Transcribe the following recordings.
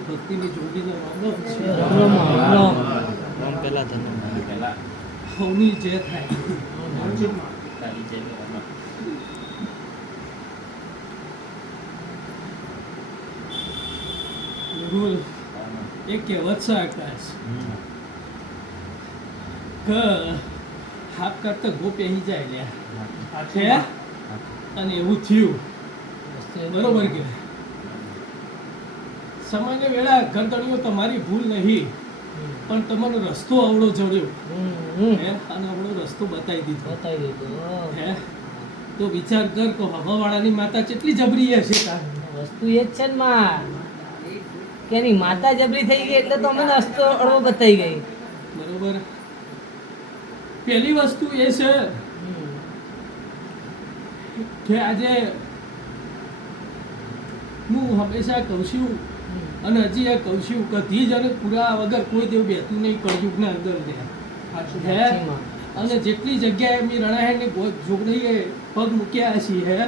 ભક્તિની જોડીને ધન હવની જે થાય ગુરુ એ કહેવત છે આકાશ ક હાથ કરતા ગો પહેરી જાય લ્યા. છે અને એવું થયું. બરોબર કે સામાન્ય વેળા ગરદણીઓ તમારી ભૂલ નહીં પણ તમારો રસ્તો અવળો જડ્યો. હે? અને અવળો રસ્તો બતાવી દીધો. બતાવી દીધો હે. તો વિચાર કર કે હવાવાળાની માતા કેટલી જબરી હશે તાર. વસ્તુ એ જ છે ને માં કે એની માતા જબરી થઈ ગઈ એટલે તો અમને અસ્તો અડવો બતાવી ગઈ. બરોબર. પહેલી વસ્તુ એ છે કે આજે હું હંમેશા કહું છું અને હજી એ કહું છું કે ધીજ અને પૂરા વગર કોઈ દેવ બેતું નહીં કળયુગના અંદર હે? અને જેટલી જગ્યાએ મેં રણાહેણની જોગણીએ પગ મૂક્યા છીએ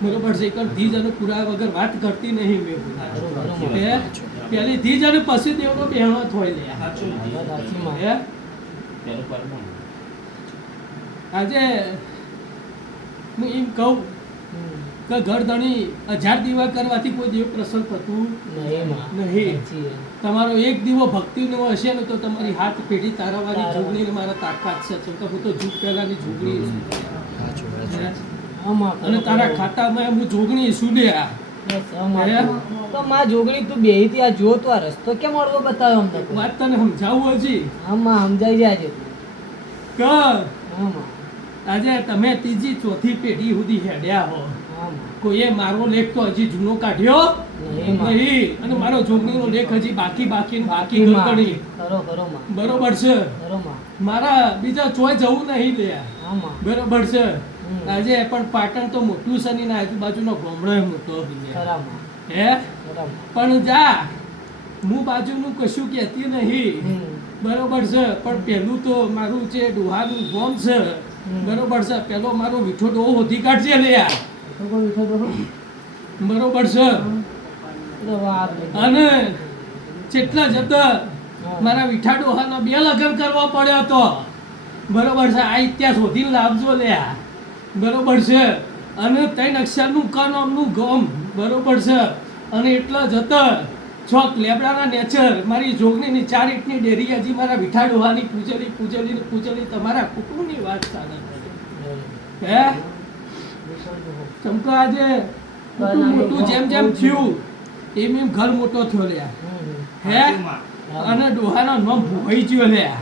બરોબર છે પણ ધીજ અને પુરા વગર વાત કરતી નહીં મેં. હે? પેલી જ અને પછી દેવનો બહેણો થોય લે. આજે હું એમ કહું કે ઘર ધણી હજાર દીવા કરવાથી કોઈ દેવ પ્રસન્ન થતું નહીં. તમારો એક દીવો ભક્તિનો હશે ને તો તમારી હાથ પેઢી તારાવાળી તારાવાળી. જોગણી મારા તાકાત છે. કે હું તો જૂગ પહેલાની જોગણી. અને તારા ખાતામાં હું જોગણી લે આ. તો માં જોગણી તું બેથી આ જો તો આ રસ્તો કેમ અડવો બતાવ્યો અમને વાત તને સમજાવું હજી હા માં સમજાઈ જાય છે. કે આજે તમે ત્રીજી ચોથી પેઢી સુધી હેડ્યા હો. કોઈએ મારો લેખ તો હજી જૂનો કાઢ્યો? નહીં અને મારો જોગણીનો લેખ હજી બાકી બાકી બાકી ગણગણી બરોબર છે? બરોબર મારા બીજા ચોય જવું નહીં લે બરોબર છે. આજે પણ પાટણ તો મોટું છે ને આજુબાજુનો ગામડો ય મોટો. હે? પણ જા હું બાજુનું કશું કહેતી નહીં. બરોબર છે પણ પહેલું તો મારું જે ડોહાનું ગોમ છે બરોબર છે પેલો મારો મીઠો ડોહો હોધી કાઢજે લે યાર. બરોબર છે. અને જેટલા જતા મારા મીઠા ડોહાનો બે લગ્ન કરવા પડ્યો હતો બરોબર છે આ ઇતિહાસ શોધીને લાવજો લે આ. બરોબર છે. અને ત્રણ અક્ષરનું ક નામનું ગમ બરોબર છે. અને એટલા જતા છોક લેબડાના નેચર મારી જોગણીની ચાર ઇંટની ડેરી હજી મારા વિઠાડવાની પૂજેલી પૂજેલી પૂજેલી તમારા કુટુંબની વાત ચાલે હે? ચમકા આજે? મોટું જેમ જેમ થયું એમ એમ ઘર મોટો થયો લ્યા. હે? અને ડોહાનો નોમ ભોઈ ગયો લ્યા.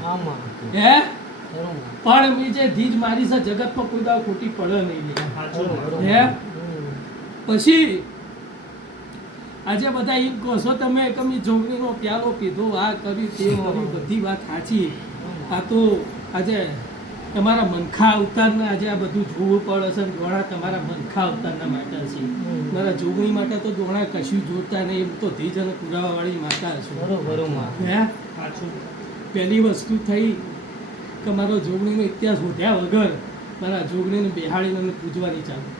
હા? પણ મેં જે ધીજ મારી છે જગતમાં કોઈ દાવ ખોટી પડે નહીં. હે? પછી આજે બધા એમ કહો છો તમે કે મેં જોગણીનો પ્યાલો પીધો? આ કરી તે બધી વાત સાચી. આ તો આજે તમારા મનખા અવતારને આજે આ બધું જોવું પડે છે દોણા તમારા મનખા અવતારના માટે છે. મારા જોગણી માટે તો દોણા કશું જોતા નહીં એમ તો ધીજ અને પુરાવાવાળી માતા છે. બરોબર હે? પહેલી વસ્તુ થઈ કે મારો જોગણીનો ઇતિહાસ શોધ્યા વગર મારા જોગણીને બેહાડીને અમે પૂજવાની ચાલુ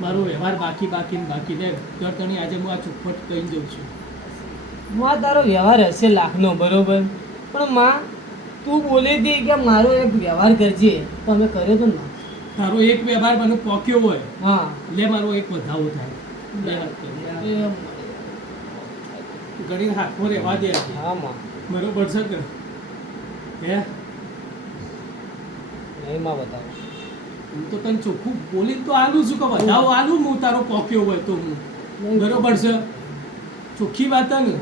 મારો વ્યવહાર બાકી બાકી ને બાકી ને ગરતણી આજે હું આ ચોખવટ કહી દઉં છું. માં તારો વ્યવહાર હશે લાખનો બરોબર? પણ માં તું બોલી દે કે મારો એક વ્યવહાર કરજે. તો અમે કર્યો તો ના. તારો એક વ્યવહાર મને પોક્યો હોય હા. લે મારો એક વધાવો થાય. ઘણી હાથમાં રહેવા દે હા બરોબર છે કે? હે? નહીં માં બતાવો હું તો તને ચોખ્ખું બોલી તો આલું છું કે વધાવો આલું હું તારો પોક્યો હોય તો હું. બરોબર છે? ચોખ્ખી વાત ને.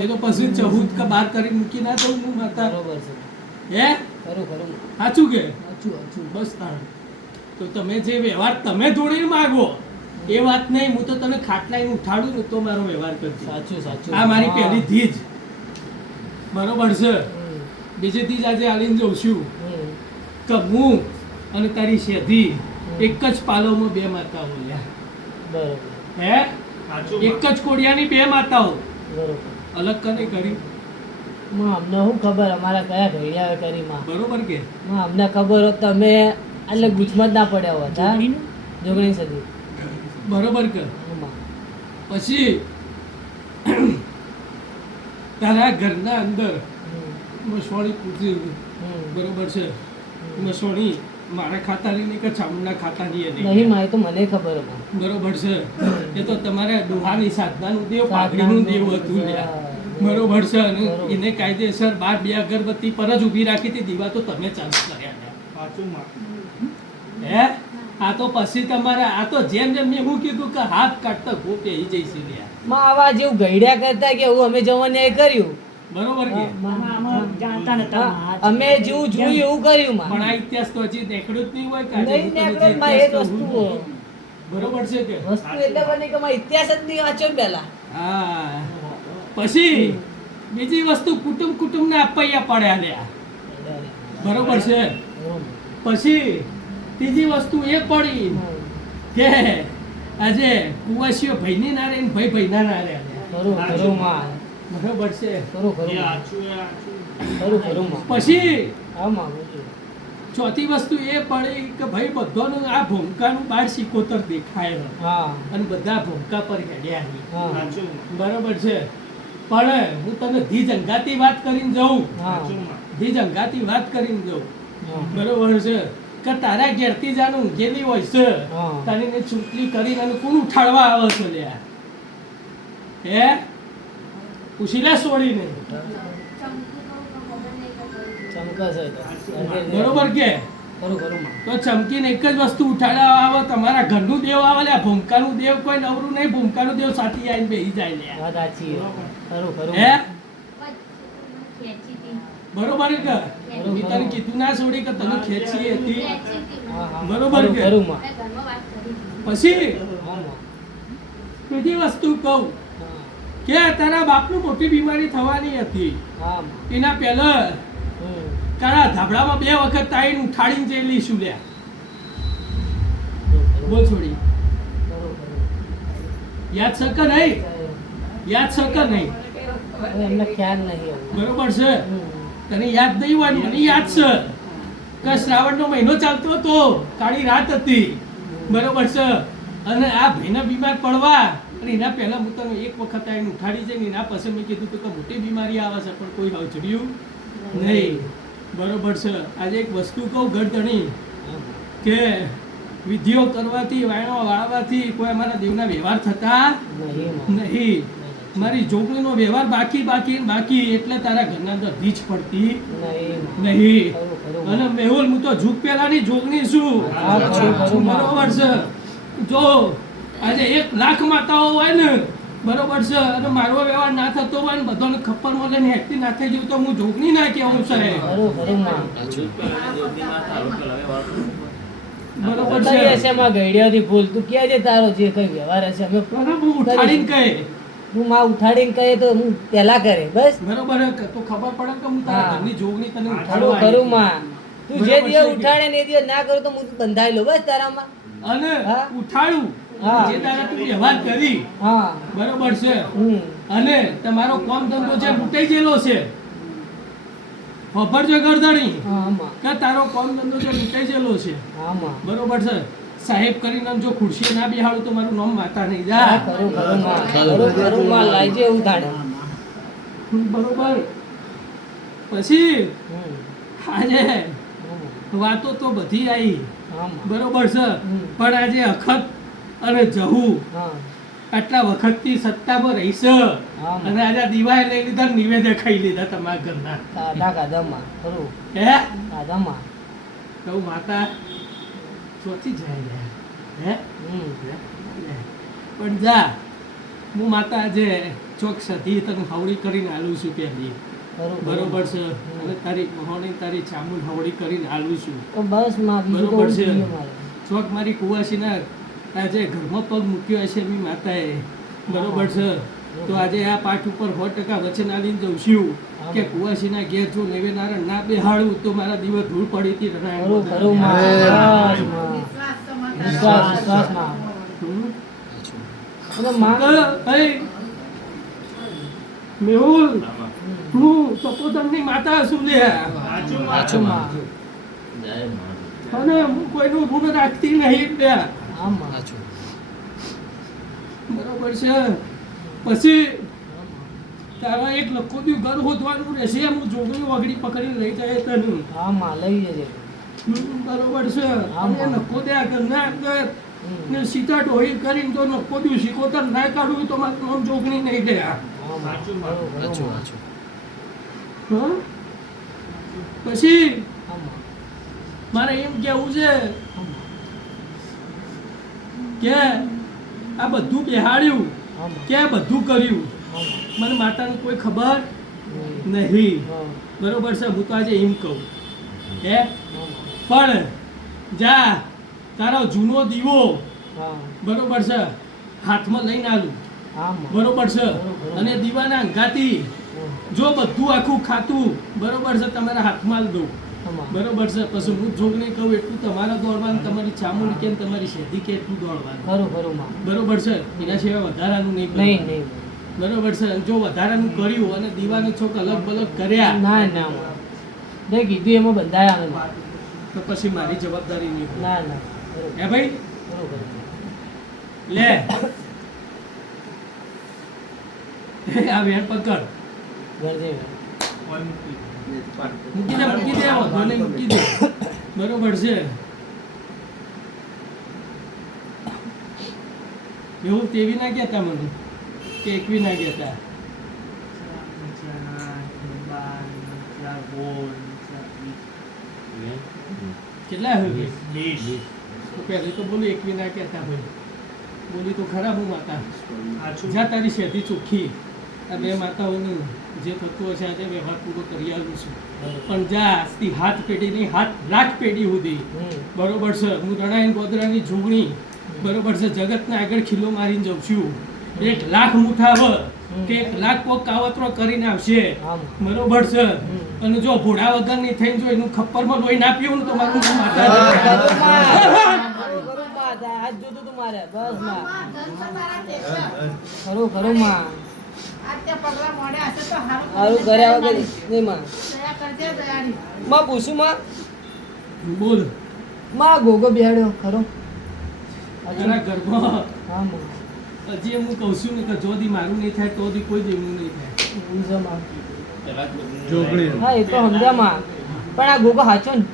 એ તો પછી ચહુદ કે બાર કરી મૂકી ના દઉં હું માતા. બરોબર છે. હે? સાચું કે? સાચું સાચું. બસ તાણ. તો તમે જે વ્યવહાર તમે જોડી માગો એ વાત નહીં. હું તો તમે ખાટલાઈને ઉઠાડું ને તો મારો વ્યવહાર કરજો. સાચું સાચું. આ મારી. પહેલી ધીજ બરોબર છે? બીજી ધીજ આજે આલીને જઉં છું. કે હું અને તારી શેધી એક જ પાલોમાં બે માતાઓ લ્યા બરોબર. હે? એક જ કોડિયાની બે માતાઓ. અલગ કને કરી? અમને શું ખબર? અમારા કયા ઘડિયાળે કરી માં? બરોબર કે? અમને ખબર હોત તમે એટલે ગુજમાં જ ના પડ્યા હોત હા? જોગણી? સદી. બરોબર કે? પછી તારા ઘરના અંદર મસવાળી પૂછી હમ. બરોબર છે. મસવાણી મારા ખાતાની નહીં કે ચામુંડા ખાતાની નહીં. નહીં મારે તો મને ખબર બરોબર છે. એ તો તમારે ડોહાની સાધનાનું દેવ પાઘડીનું દેવ હતું બરોબર છે. અને એને કાયદેસર બાર બે અગરબત્તી પર જ ઊભી રાખી હતી. દીવા તો તમે ચાલુ કર્યા હે? આ તો પછી તમારે આ તો જેમ જેમ મેં હું કીધું કે હાથ કાઢતા ગો પેહી જઈશું લ્યા. માં આવા જેવું ગઈડ્યા કરતા કે એવું અમે જવાને એ કર્યું? બરોબર કે? અમે જેવું જોયું એવું કર્યું પણ આ ઇતિહાસ તો હજી નીકળ્યો જ નહીં હોય નહીં માં એ વસ્તુ બરોબર છે કે? વસ્તુ એટલે બની કે માં ઇતિહાસ જ નહીં વાંચ્યો પહેલા. હા. પછી બીજી વસ્તુ કુટુંબ કુટુંબને આપૈયા પડ્યા લ્યા. બરોબર છે? પછી ત્રીજી વસ્તુ એ પડી કે આજે કુવાસીઓ ભાઈની ના રહે ભાઈ ભાઈના ના રહે માં બરોબર છે ખરું ખરું ખરું ખરું પછી? હા ચોથી વસ્તુ એ પડી કે ભાઈ બધાનું આ ભૂમકાનું બાર સિકોતર દેખાય હા. અને બધા ભૂમકા પર હેડ્યા બરોબર છે. પણ હું તને ધીજ અંગાતી વાત કરીને જઉં. ધીજ અંગાતી વાત કરીને જઉં. બરોબર છે. કે તારા ઘેરથી જાનું ઊંઘેલી હોય છે. હા. તારીને ચૂંટણી કરીને અને કોણ ઉઠાડવા આવે છે લ્યા? હે? પૂછી લે છોડીને બરોબર કે? તો ચમકીને એક જ વસ્તુ ઉઠાડવા આવો તમારા ઘરનું દેવ આવે લે ભૂમકાનું દેવ કોઈ નવરું નહીં ભૂમકાનું દેવ સાથી આવીને બેસી જાય લે વાત સાચી ખરું ખરું. હે? બરોબર કે? મેં તને કીધું ના છોડી કે તને ખેંચી હતી. બરોબર કે? પછી? બીજી વસ્તુ કહું. કે તારા બાપનું મોટી બીમારી થવાની હતી. એના પહેલા તારા ધાબળામાં બે વખત તાઈને ઉઠાડીને જઈ શું લ્યા. બોલ છોડી. યાદ છે કે નહીં? યાદ છે કે નહીં? એમને ખ્યાલ નહીં બરોબર છે? તને યાદ નહીં હોય મને યાદ છે. કે શ્રાવણનો મહિનો ચાલતો હતો. કાળી રાત હતી. બરોબર છે? અને આ ભાઈને બીમાર પડવા અને એના પહેલાં હું તને એક વખત આવીને ઉઠાડી છે ને એના પછી મેં કીધું કે મોટી બીમારી આવે છે પણ કોઈ હજડ્યું નહીં. બરોબર છે. આજે એક વસ્તુ કહું ગરદણી કે વિધિઓ કરવાથી વાયણો વાળવાથી કોઈ અમારા દેવના વ્યવહાર થતા નહીં. મારી જોગણીનો વ્યવહાર બાકી બાકી બાકી એટલે તારા ઘરના અંદર ધીજ પડતી નહીં. અને મેહુલ હું તો જુગ પેલાની જોગણી છું. બરોબર છે. જો આજે એક લાખ માતાઓ હોય ને બરોબર છે અને મારો વ્યવહાર ના થતો હોય ને બધાને ખપ્પર મળે ને હેકતી ના થઈ ગયું તો હું જોગની ના કહેવું છે બરોબર છે. માં ઘડિયાળની ભૂલ તું ક્યાં છે તારો જે કઈ વ્યવહાર હશે? અમે બરાબર ઉઠાડીને કહે. તું માં ઉઠાડીને કહે તો હું પેલા કરે બસ? બરોબર તો ખબર પડે કે હું તારા ઘરની જોગણી તને ખરું ઉઠાડવા માં. તું જે દિવસ ઉઠાડે ને એ દિવસ ના કરું તો હું બંધાઈ લઉં બસ તારામાં. અને હા. ઉઠાડું. જે તારા તું વ્યવહાર કરી બરોબર છે. અને તમારો કોમ ધંધો જે લૂંટાઈ ગયેલો છે ખબર છે ગરદણી કે તારો કોમ ધંધો જે લૂંટાઈ ગયેલો છે. બરોબર છે. સાહેબ કરીને જો ખુરશી ના બેહાડું તો મારું નામ માતા નહીં જા. બરોબર. પછી આજે વાતો તો બધી આવી હા બરોબર છે. હમ. પણ આજે અખત અને જહુ. હા. આટલા વખતથી સત્તામાં રહી છે. અને આજે દિવાય લઈ લીધા નિવેદન નિવેદે ખાઈ લીધા તમારા ઘરના. કાધા કાધા માં ખરું. હે? કાધા તો માતા ચોથી જાય હે? પણ જા હું માતા આજે ચોક સધી તને હવડી કરીને આલું છું પહેલી. બરોબર. છે? અને તારી મહોની તારી ચામુંડ હવડી કરીને આલું છું. તો બસમાં બરોબર છે. ચોક મારી કુવાસીના આજે ઘરમાં પગ મૂક્યો હશે એમની માતાએ. બરોબર છે? તો આજે આ પાઠ ઉપર સો ટકા વચન આલીને જઉં છું કે કુવાસીના ઘેર જો લેવે નારાયણ ના બેહાડું તો મારા દિવસ ધૂળ પડી હતી મેહુલ હું સપોતરની માતા છું લે. અને હું કોઈનું ઋણ રાખતી નહીં લે. હા માં સાચું બરોબર છે. પછી તારા એક લખોદ્યું ઘર હોદવાનું રહેશે હું જોગણી વગડી પકડી લઈ જાય તને હા માં લઈ જજે. બરોબર છે. અને નક્કો દે ઘરના અંદર. ને સીતા ઢોળી કરીને જો નક્કો દઉં શીખોતર ના કાઢવું તો મારું નામ જોગણી નહીં દે. હં? પછી મારે એમ કેવું છે કે આ બધું બેહાડ્યું. કે બધું કર્યું. મને માતાને કોઈ ખબર નહીં. બરોબર છે? હું તો આજે એમ કહું. હે? પણ જા તારો જૂનો દીવો બરોબર છે? હાથમાં લઈને આલું. બરોબર છે? અને દીવાના અંગાથી જો બધું આખું ખાતું બરોબર છે? તમારા હાથમાં દઉં. બરોબર છે. પછી હું જોગને કહું એટલું તમારે દોડવાનું તમારી ચામુંડ કેમ તમારી શેધી કે એટલું દોડવાનું? માં બરોબર છે. એના સિવાય વધારાનું નહીં નહીં નહીં. બરોબર છે. જો વધારાનું કર્યું અને દીવાનો છોક અલગ બલગ કર્યા. ના ના. માં કીધું એમાં બંધાય આવે તો પછી મારી જવાબદારી નહીં ના ના. બરોબર હે ભાઈ? બરોબર લે. આ વેણ પકડ. ગરજે મૂકી દે મૂકી દે વાંધો નહીં મૂકી દે બરોબર છે. એવું તેવી ના કહેતા મને કે એકવી ના કહેતા. કેટલા પહેલે તો બોલું એકવી ના કહેતા ભાઈ બોલી તો ખરા હું માતા. જ્યાં તારી શેતી ચોખ્ખી. આ બે માતાઓનું જે થતું છે આજે વ્યવહાર પૂરો કરી આવ્યું છું પણ જા આજથી હાથ પેઢી નહીં હાથ લાખ પેઢી સુધી બરોબર છે હું રણાયણ ગોદરાની જોગણી બરોબર છે જગતને આગળ ખીલો મારીને જઉં છું એક લાખ મુઠાવ કે એક લાખ કોક કાવતરો કરીને આવશે બરોબર છે અને જો ભોળા વગરની થઈને જો એનું ખપ્પરમાં લોહી ના પીવું ને તો મારું માતા ખરું જ માં. કહેવાય. ખરું ખરું માં. આ હાથ જોતું તું મારે બસમાં ખરું ખરું માં સારું કર્યા વગર નહીં માં માં પૂછું માં? બોલ. માં ગોગો બેહાડ્યો ખરો? હા હજી હું કહું છું ને કે જો દી મારું નહીં થાય તો દી કોઈ દેવું નહીં થાય. હું એ તો સમજ્યા માં. પણ આ ગોગો હાચો ને?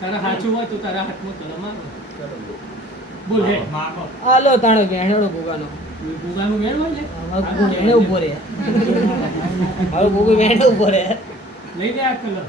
તારા હાચો હોય તો તારા હાથમાં કલમ આવે. બોલ હે. હાલો તાણો વેણેડો ગોગાનો ઊભો રહે. હવે ઊભો રહે. લઈ લે આ કલર.